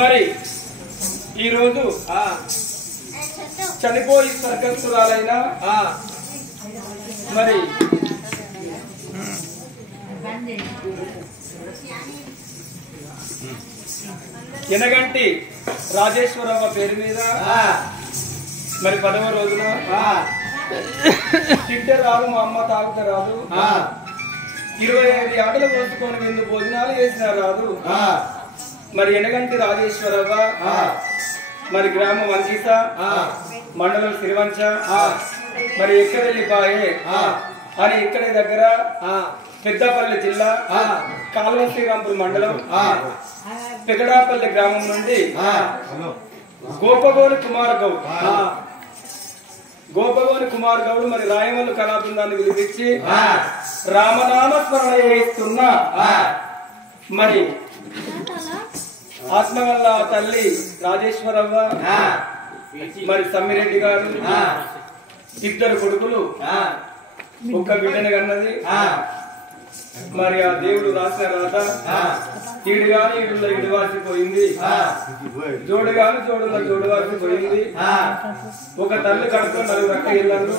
మరి ఈ రోజు చనిపోయి స్వర్గస్థురాలైన మరి ఎనగంటి రాజేశ్వరమ్మ పేరు మీద మరి 10వ రోజున తింటే రాదు మా అమ్మ తాగుతే రాదు 25 ఆటలు పోసుకొని విందు భోజనాలు చేసినా రాదు మరి ఎనగంటి రాజేశ్వరవ్వ మరి గ్రామం వంకీస మండలం సిరివంచ మరి ఎక్కడెల్లిపాయే అని ఇక్కడి దగ్గర పెద్దపల్లి జిల్లా కాల్వ శ్రీరాంపూర్ మండలం పెగడాపల్లి గ్రామం నుండి గోపగోని కుమార్ గౌడ్ మరి రాయమల్లు కళా బృందాన్ని పిలిపించి రామనామ స్మరణ చేయిస్తున్న మరి ఆత్మవల్ల తల్లి రాజేశ్వరవ్వ మరి సమ్మిరెడ్డి గారు 2 కొడుకులు ఒక్క బిడ్డని కన్నది మరి ఆ దేవుడు రాసిన రాత ఈడు గాని ఈడులో ఇడివాసిపోయింది జోడు గాని జోడులో జోడువాసిపోయింది ఒక తల్లి కడుపులో 4 అక్క ఇళ్ళను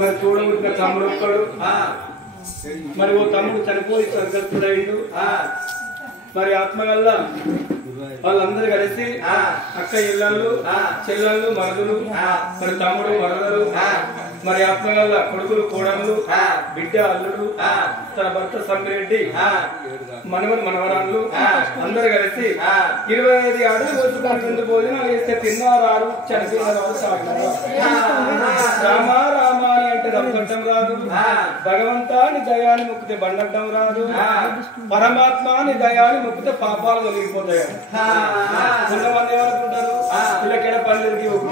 మరి చూడబుట్టిన తమ్ముడు ఒక్కడు మరి ఓ తమ్ముడు చనిపోయి స్వర్గస్థుడైండు మరి ఆత్మగల్ల వాళ్ళందరూ కలిసి అక్క ఇళ్ళలు చెల్లెళ్ళు మరదులు మరి తమ్ముడు మరదలు మరి ఆత్మగల్ల కొడుకులు కోడళ్ళు బిడ్డ అల్లుడు తన భర్త సమ్మిరెడ్డి మనవరు మనవరాళ్ళు అందరు కలిసి 25 అడుగులు వచ్చుకొని ముందు భోజనాలు చేస్తే తిన్నారారు చనిపోయినారు రామా రామా అని అంటే రమ్మటం రాదు భగవంతాని దయాన్ని మొక్కితే బండటం రాదు పరమాత్మాని దయాన్ని మొక్కితే పాపాలు తొలగిపోతాయి కొంతమంది ఏమనుకుంటారు పిల్లకెడ పల్లెలకి ఒక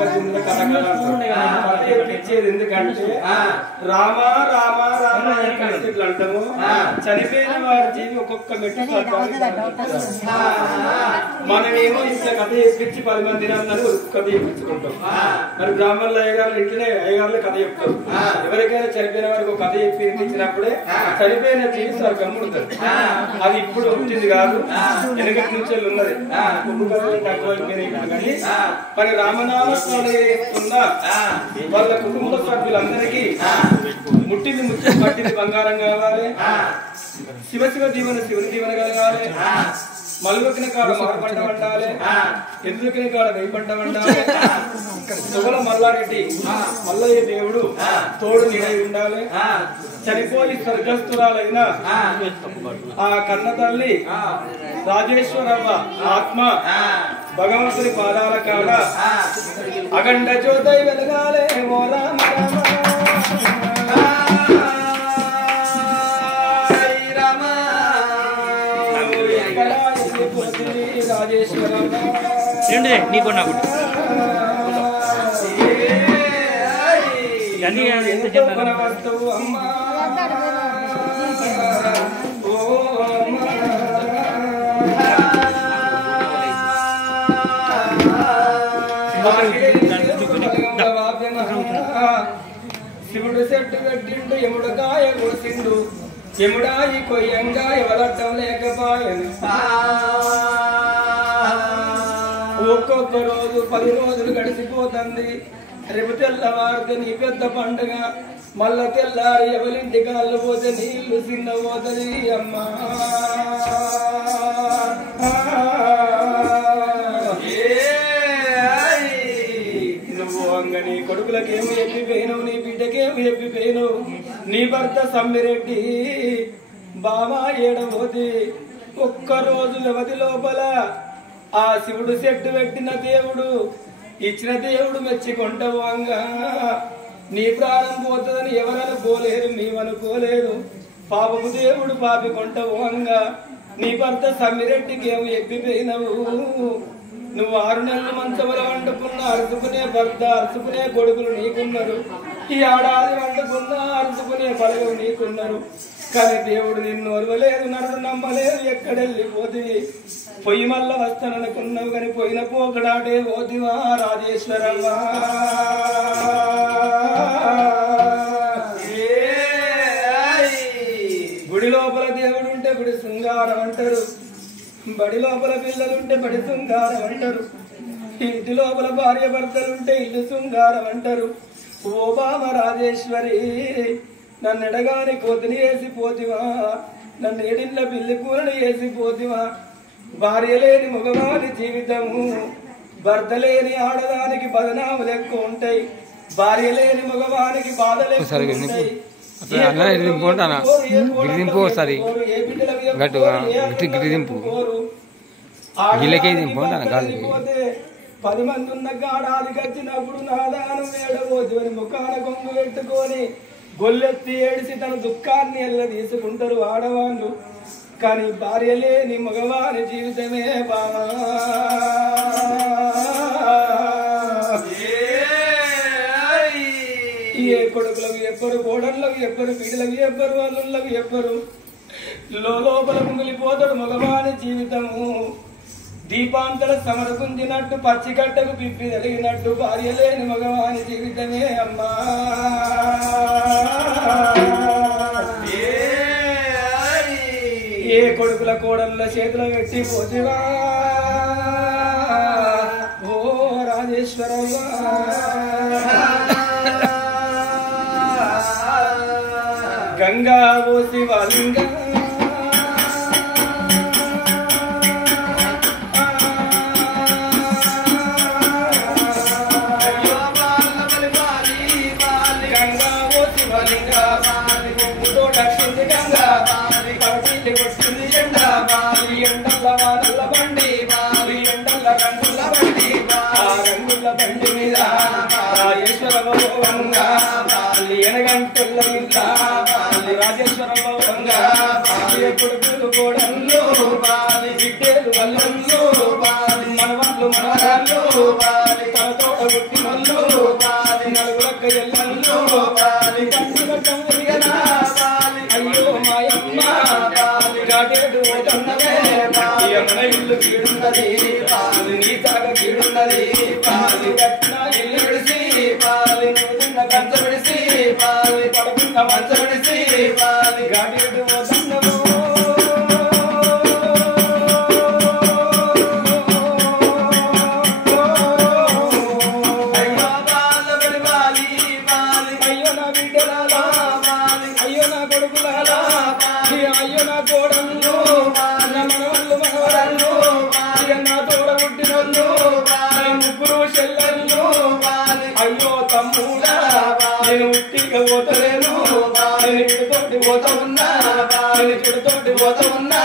ఇచ్చేది ఎందుకంటే రామా రామా రామా ఇట్లా అంటాము చనిపోయిన వారి జీవి ఒక్కొక్క మెట్టు మనమేమో ఇంట్లో కథ చెప్పించి 10 మంది దినాలని కథ చెప్పించుకుంటాం మరి బ్రాహ్మణుల అయ్యగారులు ఇంట్లోనే అయ్యగారులు కథ చెప్తారు ఎవరికైనా చనిపోయిన వారికి ఒక కథ చెప్పి వినిపించినప్పుడే చనిపోయిన జీవి స్వర్గం ఉంటుంది అది ఇప్పుడు ఉంటుంది కాదు వెనకటి నుంచి ఉన్నది తక్కువైపోయినాయి మరి రామనామస్మరణ చేస్తున్న వాళ్ళ కుటుంబ సభ్యులందరికీ ముట్టింది ముత్యం పట్టింది బంగారం కావాలి శివ శివ దీవెన శివుని దీవెన కలగాలి మలువకిన కాడ మగ పంట వండాలి ఎందుకిన కాడ నెయ్యి పంట వండాలి సుగల మల్లారెడ్డి మల్లయ్య దేవుడు తోడు నిలై ఉండాలి చనిపోయి స్వర్గస్థురాలైన ఆ కన్న తల్లి రాజేశ్వరవ్వ ఆత్మ భగవంతుని పాదాల కాడ అఖండ జ్యోతై వెలగాలే ఓ రామ ఏంటి నీకు నాకు ఎంత చెప్పాను అమ్మా శివుడు చెట్టు కట్టిండు యముడు కాయ కోసిండు యముడాయి కొయ్యంగా ఎవరట్టం లేకపోయాను ఒక్కొక్క రోజు 10 రోజులు గడిచిపోతుంది రేపు తెల్లవారితే నీ పెద్ద పండుగ మళ్ళా తెల్లారి ఎవరింటి కాళ్ళు పోతే నీళ్లు చిన్న పోతుంది అమ్మా. నువ్వు అంగ నీ కొడుకులకేమి ఎప్పిపోయినావు, నీ బిడ్డకేమి ఎప్పిపోయినావు, నీ భర్త సమ్మిరెడ్డి బావా ఏడవోది. ఒక్కరోజు వ్యవధి లోపల ఆ శివుడు చెట్టు పెట్టిన దేవుడు ఇచ్చిన దేవుడు మెచ్చికొంటవు అంగ. నీ ప్రాణం పోతుందని ఎవరనుకోలేరు, నీవనుకోలేరు. పాపము దేవుడు పాపి కొంటవు అంగ. నీ భర్త సమ్మిరెడ్డికి ఏమి ఎప్పిపోయినవు. నువ్వు 6 నెలలు మంచములు వండుకున్న అరుచుకునే భర్త అరుచుకునే కొడుకులు నీకున్నారు. ఈ ఏడాది వండుకున్న అరుచుకునే పలుగులు నీకున్నారు. కానీ దేవుడు నిన్ను ఒరవలేదు, నన్ను నమ్మలేదు. ఎక్కడెళ్ళిపోతివి? పొయ్యి మల్ల వస్తాననుకున్నావు కానీ పోయిన పోకడాటే పోతివా రాజేశ్వరమ్మా. గుడి లోపల దేవుడు ఉంటే గుడి శృంగారం అంటారు, బడి లోపల పిల్లలుంటే బడి శృంగారం అంటారు, ఇంటి లోపల భార్య భర్తలుంటే ఇల్లు శృంగారం అంటారు. ఓ బామ రాజేశ్వరి, నన్ను ఎడగాని కోతిని వేసిపోతివా, నన్ను ఏడిళ్ళ పిల్లి కూరని వేసిపోతివా. భార్య లేని మగవాని జీవితము, భర్త లేని ఆడదానికి బదనాములు ఎక్కువ ఉంటాయి, భార్య లేని మగవానికి బాధలు ఎక్కువ ఉంటాయి. పోతే 10 మంది ఉన్న గాడాదికి వచ్చినప్పుడు నాదానం ఏడవద్దు అని ముఖాన కొంగు పెట్టుకొని గొల్లెత్తి ఏడిసి తన దుఃఖాన్ని ఎల్ల తీసుకుంటారు ఆడవాళ్ళు. కానీ భార్య లేని మగవాని జీవితమే బావా. ఏ కొడుకులకు ఎవ్వరు, కోడళ్ళకు ఎవ్వరు, పీడలకు ఎవ్వరు, అల్లుళ్ళకు ఎవ్వరు. లోపల ముంగిలిపోతాడు మగవాని జీవితము. దీపాంతర సమరకుంజినట్టు పచ్చికట్టకు పిప్పి జరిగినట్టు భార్య లేని మగవాని జీవితమే అమ్మా. ఏ కొడుకుల కోడళ్ళ చేతులు పెట్టి పోతివా ఓ రాజేశ్వరవ్వా. గంగా ఓ శివలింగా, కొడుకులు కోడళ్ళు బిడ్డలు వల్లళ్ళు మనవాళ్ళు మనవాళ్ళు తనతోట పుట్టినళ్ళు నలుగురక్క ఎల్లళ్ళు అయ్యో మాయమ్మ గాడేడు పోతున్నదే మన ఇల్లు కీడున్నది నీ తాగ కీడున్నది కట్టిన ఇల్లు విడిసి నువ్వున్న కంచ విడిసి పడుకున్న మంచ విడిసి గాడేడు పోతున్నవు. నేను ఉట్టిగా పోతలేను, నేను ఇటుతోటి పోతా ఉన్నా, నేను చెడుతోటి పోతా ఉన్నా.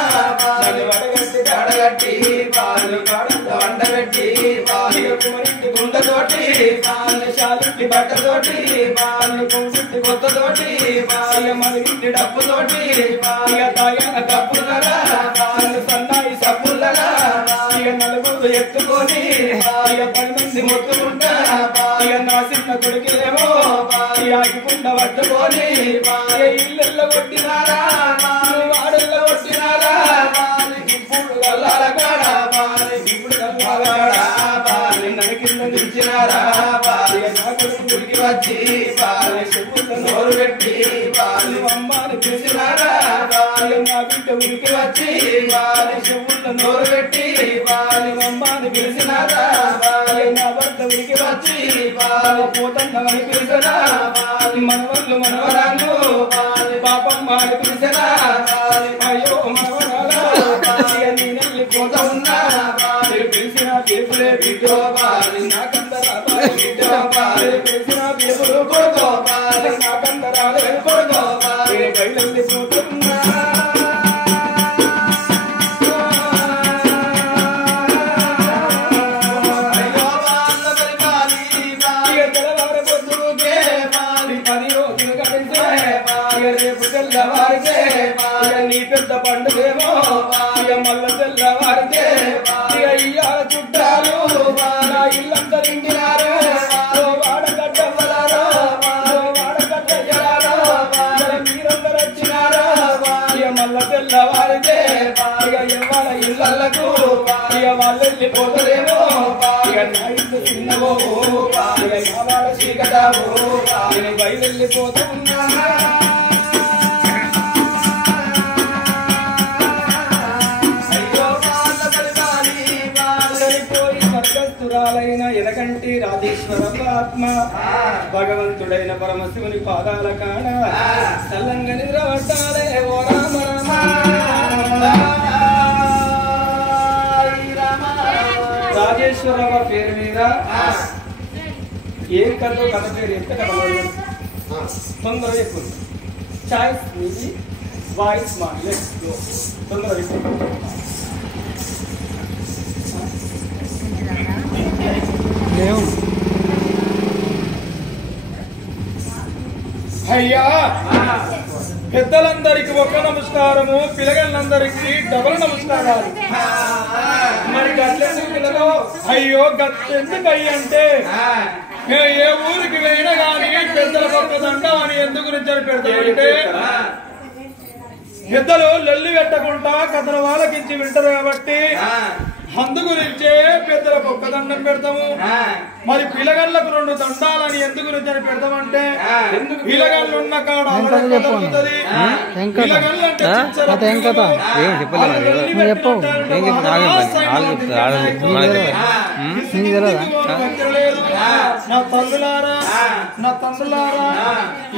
నన్ను వడగట్టి దాడగట్టి వాళ్ళు కాడంత వండబెట్టి వాళ్ళు కుమరింటి గుండతోటి వాళ్ళు శాలుంటి బట్టతోటి వాళ్ళు కుంటి కొత్తతోటి వాళ్ళ మరిగింటి డబ్బుతోటి ఇక తాగిన కప్పులరా వాళ్ళు సన్నాయి సబ్బులరా ఇక నలుగురు ఎత్తుకొని ఇక 10 మంది మొత్తుకుంటా ఇక నా చిన్న కొడుకులేమో ఆగికుండా పట్టుకొని ఇళ్ళల్లో కొట్టినారా వాడల్లో కొట్టినారా ఇప్పుడు గల్లాల కాడ ఇప్పుడు గల్లాల కాడ నన్ను కింద నిలిచినారా నా కొడుకు ఉరికి వచ్చి చెప్పుతో నోరు పెట్టి వాళ్ళు అమ్మని పిలిచినారా నా బిడ్డ బిడ్డ ఉరికి వచ్చి శివుళ్ళ నోరు పెట్టి అమ్మని పిలిచినారా నా భర్త ఉరికి వచ్చి పోతన్నమని పిలిచనా మనవళ్ళు మనవరాళ్ళు పాపమ్మ అని పిలిచనా అయ్యో మనవరాలా నేనెళ్ళి పోతా ఉన్నా మీరు పిలిచిన పిలుపులే బిడ్డో నాకందరా బిడ్డో పిలిచిన పిలుపులు కొడుకో నాకందరాలే కొడుకో నేను బయలుదేరి పోతున్నా నీ పెద్ద పండుగేమో ఇక మల్ల తెల్లవారితే ఇక ఇయ్యాల చుట్టాలు నా ఇల్లంతా నిండినారు వాడగట్టవలారో వాడగట్టయ్యారో మీరందరూ వచ్చినారో ఇక మల్ల తెల్లవారితే ఇక ఇవాళ ఇళ్ళకు ఇక వాళ్ళు వెళ్ళిపోతారేమో ఇక నా ఇల్లు చిన్నవో ఇక నా వాడ చీకటావో నేను బయలుపోతా ఉన్నా ఎనకంటి రాధేశ్వరమ్మ ఆత్మ భగవంతుడైన పరమశివుని పాదాల కాడ చల్లంగా నిద్రపట్టాలే ఓ రామ రాజేశ్వరమ్మ పేరు మీద ఏం కథ కథ పేరు ఎంత కథ తొందరగా ఎక్కువ చాయిస్ మీది వాయిస్ మాట్లే తొందరగా ఎక్కువ అయ్యా పెద్దలందరికి ఒక నమస్కారము పిల్లగాళ్ళందరికి డబల్ నమస్కారాలు మరి గట్లెందుకు పిల్లలు అయ్యో గట్టెందుకు అయ్యంటే ఏ ఊరికి వెళ్ళినా గానీ పెద్దల పక్క దండ అని ఎందుకు నుంచి పెడతామంటే పెద్దలు లొల్లి పెట్టకుండా కథను వాళ్ళకించి వింటారు కాబట్టి అందు గురించే పెద్దలకు ఒక్క దండం పెడతాము మరి పిల్లగాళ్ళకు 2 దండాలని ఎందుకు గురించి పెడతామంటే పిల్లగాళ్ళు ఉన్న కాడ దొరుకుతుంది పిల్లగాళ్ళు నా తండ్రులారా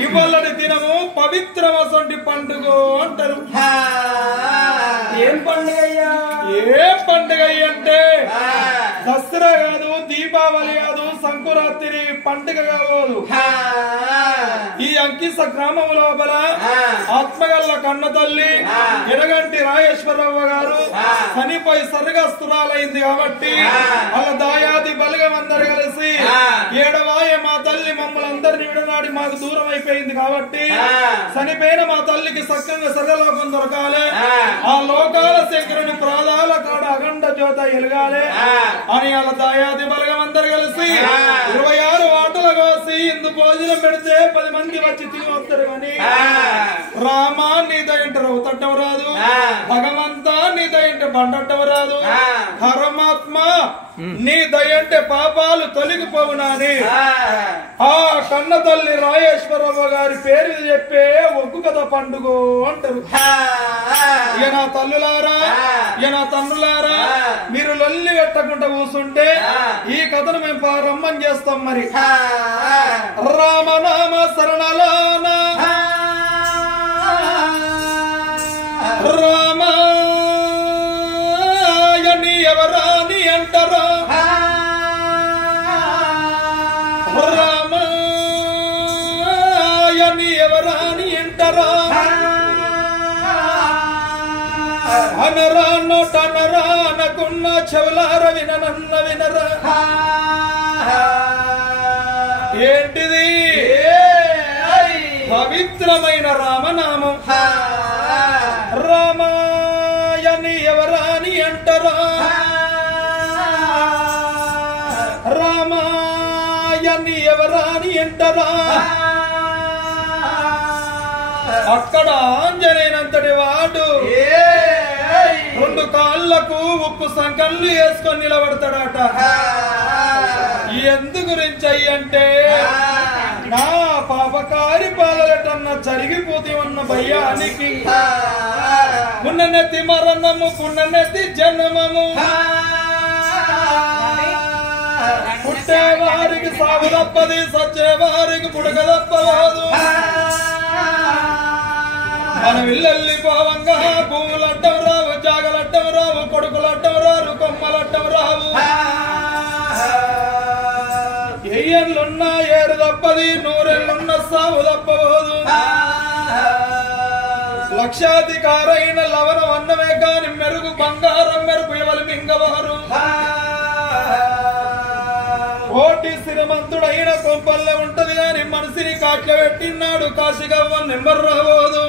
ఇవాళని దినము పవిత్రమసంటి పండుగ అంటారు ఏం పండుగ అయ్యా ఏం పండుగ అంటే దసరా కాదు దీపావళి కాదు సంకురాత్రి పండుగ కాదు ఈ అంకిస గ్రామం లోపల ఆత్మగల్ల కన్న తల్లి ఎరగంటి రాజేశ్వరరావు గారు చనిపోయి సర్గస్తురాలైంది కాబట్టి అలా దాయాది బలగం అందరు కలిసి ఏడవాయ మా తల్లి మమ్మల్ని అందరినీ విడనాడి మాకు దూరం అయిపోయింది కాబట్టి చనిపోయిన మా తల్లికి సక్కంగా సర్గలోకం దొరకాలి ఆ లోకాల శంకరుని ప్రాదాల కాడ అఖండ జ్యోత ఎలగాలి అని అలా దాయాది బలగం అందరు కలిసి 26 వాటలు కోసి ఇందు భోజనం పెడితే 10 మంది వచ్చి తిని వస్తారు కానీ రామా నీ దయంటే రౌతట్టం రాదు భగవంతా నీ దయంటే బండట్టం రాదు పరమాత్మ నీ దయంటే పాపాలు తొలగిపోవునాని ఆ కన్న తల్లి రాజేశ్వరమ్మ గారి పేరు చెప్పే ఒగ్గు కథ పండుగ అంటారు. ఇక నా తల్లులారా ఇక నా తండ్రులారా మీరు లొల్లి పెట్టకుండా కూర్చుంటే ఈ కథను మేము ప్రారంభం చేస్తాం. మరి రామనామ శరణలానా రామాయని ఎవరాని అంటారా రామాయని ఎవరాని అంటారా అనరా నోటనరా అనకున్న చెవులార విననన్న వినరా ఏంటిది పవిత్రమైన రామనామం. రామాయని ఎవరాని అంటారా రామాయని ఎవరాని అంటారా అక్కడ ఆంజనేయునంతటి వాడు 2 కాళ్ళకు ఉప్పు సంకళ్ళు వేసుకొని నిలబడతాడట. ఎందు గురించి అంటే నా పాపకారి పాలటన్న జరిగిపోతే ఉన్న భయానికి మున్ననెత్తి మరణము కున్ననెత్తి జన్మము పుట్టేవారికి సాగు తప్పది సచ్చేవారికి పుడక తప్పలేదు మనం ఇల్లెళ్ళిపోవంగా భూములట్టం రావు జాగలట్టం రావు కొడుకులట్టం రారు కొమ్మలట్టం రావు ఎయ్యళ్ళున్నా ఏడు తప్పది నూరెళ్ళున్న సాగు తప్పబోదు లక్షాధికారైన లవణం అన్నమే కాని మెరుగు బంగారం మెరుగు ఎవరు మింగవారు కోటి శ్రీమంతుడైన కొంపల్లె ఉంటది గాని మనిషిని కాట్ల పెట్టినాడు కాశీగవ్వ నెంబర్ రాబోదు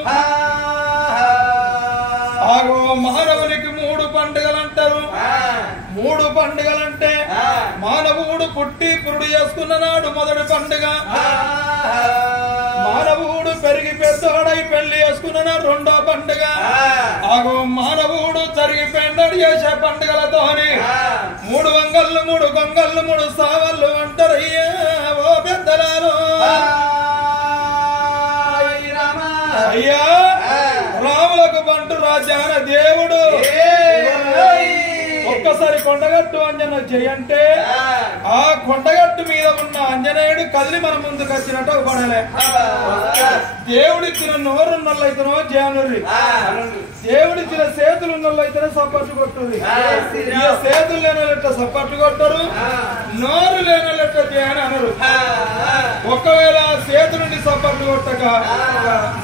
ఆగో మానవునికి 3 పండుగలంటారు 3 పండుగలంటే మానవుడు పుట్టి పురుడు చేసుకున్న నాడు మొదటి పండుగ మానవుడు పెరిగి పెద్దోడై పెళ్లి చేసుకున్న రెండో పండుగ ఆగో మానవుడు జరిగిపోయినాడు చేసే పండుగలతోని 3 వంగళ్ళు 3 గొంగళ్ళు 3 సావళ్ళు అంటారు ఓ పెద్దలాను అయ్యా రాములకు బంటు రాజాన దేవుడు ఒక్కసారి కొండగట్టు అంజన చేయంటే ఆ కొండగట్టు మీద ఉన్న ఆంజనేయుడు కదిలి మన ముందుకు వచ్చినట్టు పడలే దేవుడిచ్చిన నోరున్నోళ్ళైతేనో జానుర్రి దేవుడిచ్చిన చేతులు ఉన్నోళ్ళైతేనే సప్పట్టు కొట్టుది చేతులు లేని వాళ్ళ సప్పట్టు కొట్టరు నోరు లేని వాళ్ళ ధ్యానం అనరు ఒకవేళ చేతులుండి సప్పట్టు కొట్టక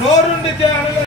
నోరుండి ధ్యానం